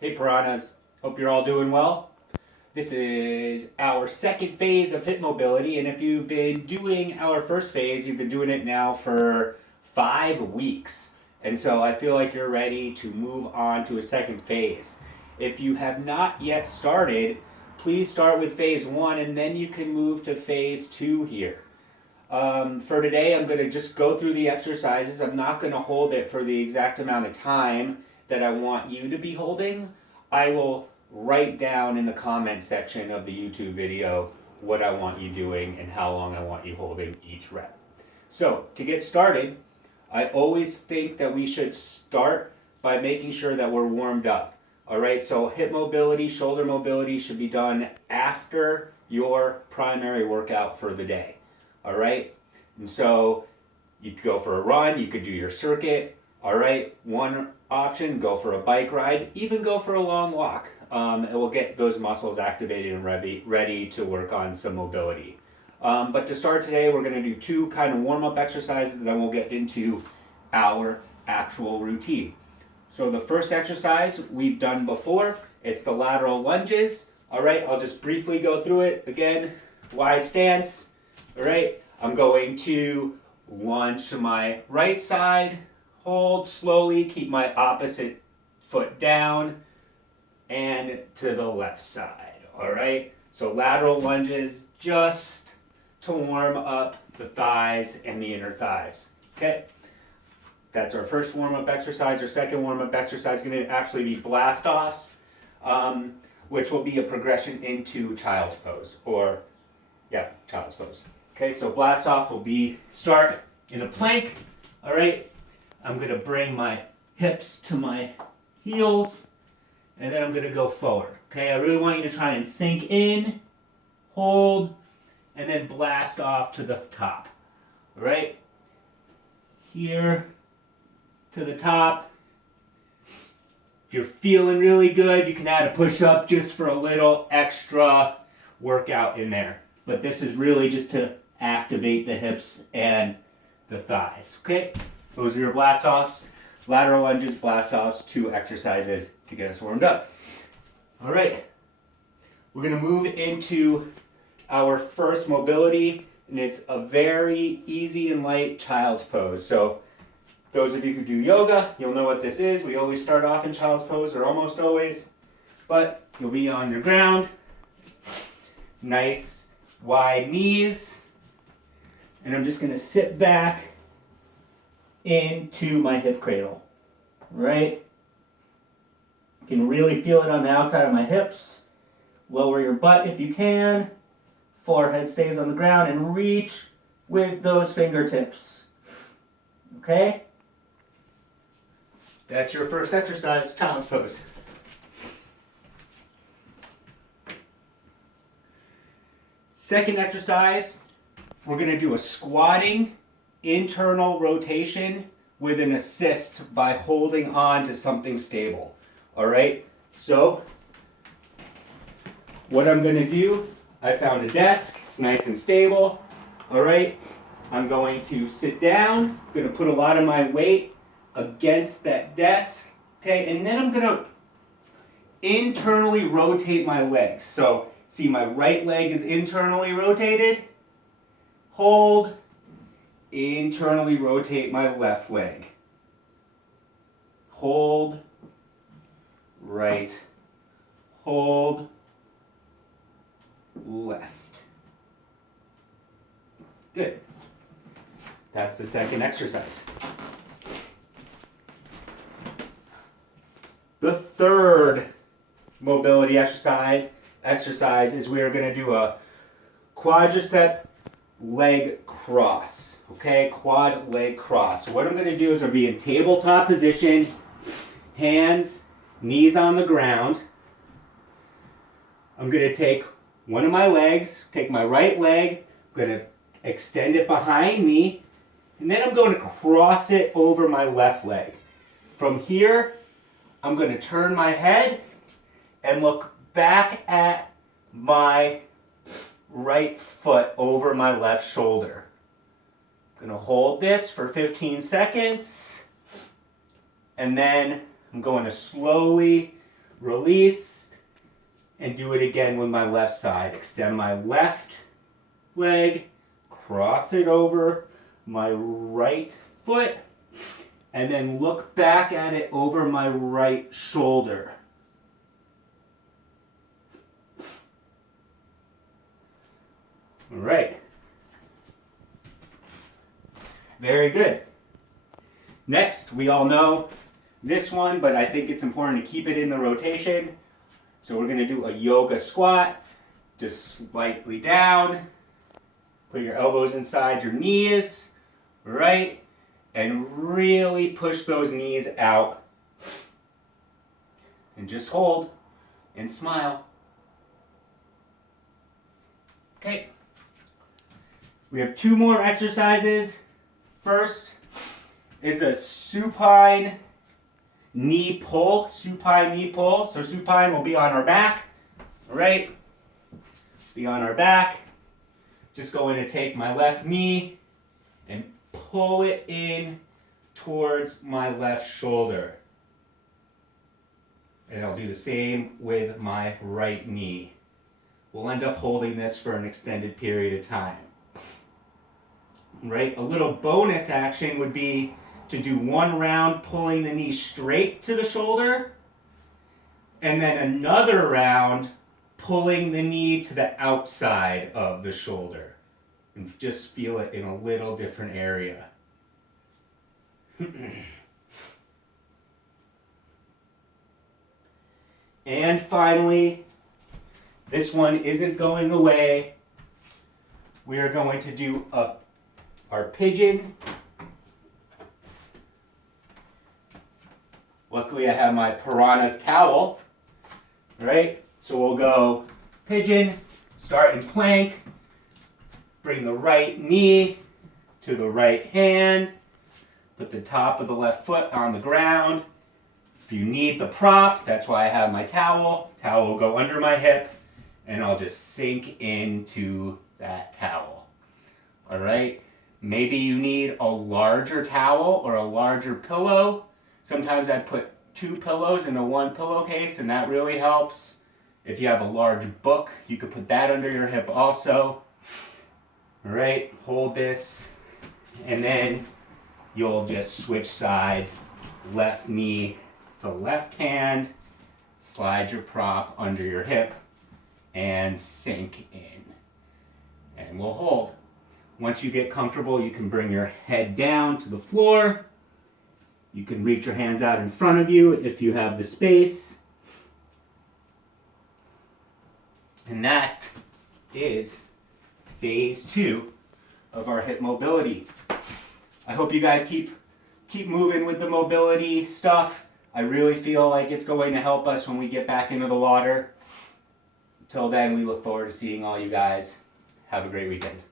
Hey Piranhas, hope you're all doing well. This is our second phase of hip mobility, and if you've been doing our first phase, you've been doing it now for 5 weeks. And so I feel like you're ready to move on to a second phase. If you have not yet started, please start with phase one and then you can move to phase two here. For today, I'm going to just go through the exercises. I'm not going to hold it for the exact amount of time that I want you to be holding. I will write down in the comment section of the YouTube video what I want you doing and how long I want you holding each rep. So to get started, I always think that we should start by making sure that we're warmed up. All right, so hip mobility, shoulder mobility should be done after your primary workout for the day. All right, and so you could go for a run, you could do your circuit. All right, one option, go for a bike ride, even go for a long walk. It will get those muscles activated and ready to work on some mobility. But to start today, we're going to do two kind of warm-up exercises, and then we'll get into our actual routine. So the first exercise we've done before, it's the lateral lunges. All right, I'll just briefly go through it. Again, wide stance. All right, I'm going to lunge to my right side, hold slowly, keep my opposite foot down, and to the left side. All right, so lateral lunges just to warm up the thighs and the inner thighs. Okay, that's our first warm-up exercise. Our second warm-up exercise is going to actually be blast-offs, which will be a progression into child's pose, child's pose. Okay, so blast off will be start in a plank. All right, I'm going to bring my hips to my heels, and then I'm going to go forward. Okay, I really want you to try and sink in, hold, and then blast off to the top. All right, here to the top. If you're feeling really good, you can add a push-up just for a little extra workout in there. But this is really just to activate the hips and the thighs. Okay, those are your blast offs, lateral lunges, blast offs, 2 exercises to get us warmed up. All right, we're going to move into our first mobility, and it's a very easy and light child's pose. So those of you who do yoga, you'll know what this is. We always start off in child's pose, or almost always, but you'll be on your ground, nice wide knees, and I'm just going to sit back into my hip cradle, right? You can really feel it on the outside of my hips. Lower your butt if you can. Forehead stays on the ground, and reach with those fingertips. Okay? That's your first exercise, child's pose. Second exercise, we're going to do a squatting internal rotation with an assist by holding on to something stable. All right, so what I'm going to do, I found a desk, it's nice and stable. All right, I'm going to sit down, I'm going to put a lot of my weight against that desk, okay, and then I'm going to internally rotate my legs. So see, my right leg is internally rotated, hold, internally rotate my left leg, hold, right, hold, left. Good. That's the second exercise. The third mobility exercise is we are going to do a quadricep leg cross. Okay, quad leg cross. So what I'm going to do is I'll be in tabletop position, hands, knees on the ground. I'm going to take one of my legs, take my right leg, I'm going to extend it behind me, and then I'm going to cross it over my left leg. From here, I'm going to turn my head and look back at my right foot over my left shoulder. I'm going to hold this for 15 seconds, and then I'm going to slowly release, and do it again with my left side. Extend my left leg, cross it over my right foot, and then look back at it over my right shoulder. All right. Very good. Next, we all know this one, but I think it's important to keep it in the rotation. So we're going to do a yoga squat, just slightly down. Put your elbows inside your knees, right? And really push those knees out. And just hold and smile. Okay. We have 2 more exercises. First is a supine knee pull. Supine knee pull. So supine will be on our back, right? Be on our back. Just going to take my left knee and pull it in towards my left shoulder. And I'll do the same with my right knee. We'll end up holding this for an extended period of time. Right? A little bonus action would be to do 1 round pulling the knee straight to the shoulder, and then another round pulling the knee to the outside of the shoulder. And just feel it in a little different area. And finally, this one isn't going away. We are going to do our pigeon. Luckily I have my piranha's towel, right? So we'll go pigeon, start in plank, bring the right knee to the right hand, put the top of the left foot on the ground. If you need the prop, that's why I have my towel. Towel will go under my hip, and I'll just sink into that towel. All right? Maybe you need a larger towel or a larger pillow. Sometimes I put 2 pillows into 1 pillowcase, and that really helps. If you have a large book, you could put that under your hip also. All right, hold this, and then you'll just switch sides, left knee to left hand, slide your prop under your hip, and sink in. And we'll hold. Once you get comfortable, you can bring your head down to the floor. You can reach your hands out in front of you if you have the space. And that is phase 2 of our hip mobility. I hope you guys keep moving with the mobility stuff. I really feel like it's going to help us when we get back into the water. Until then, we look forward to seeing all you guys. Have a great weekend.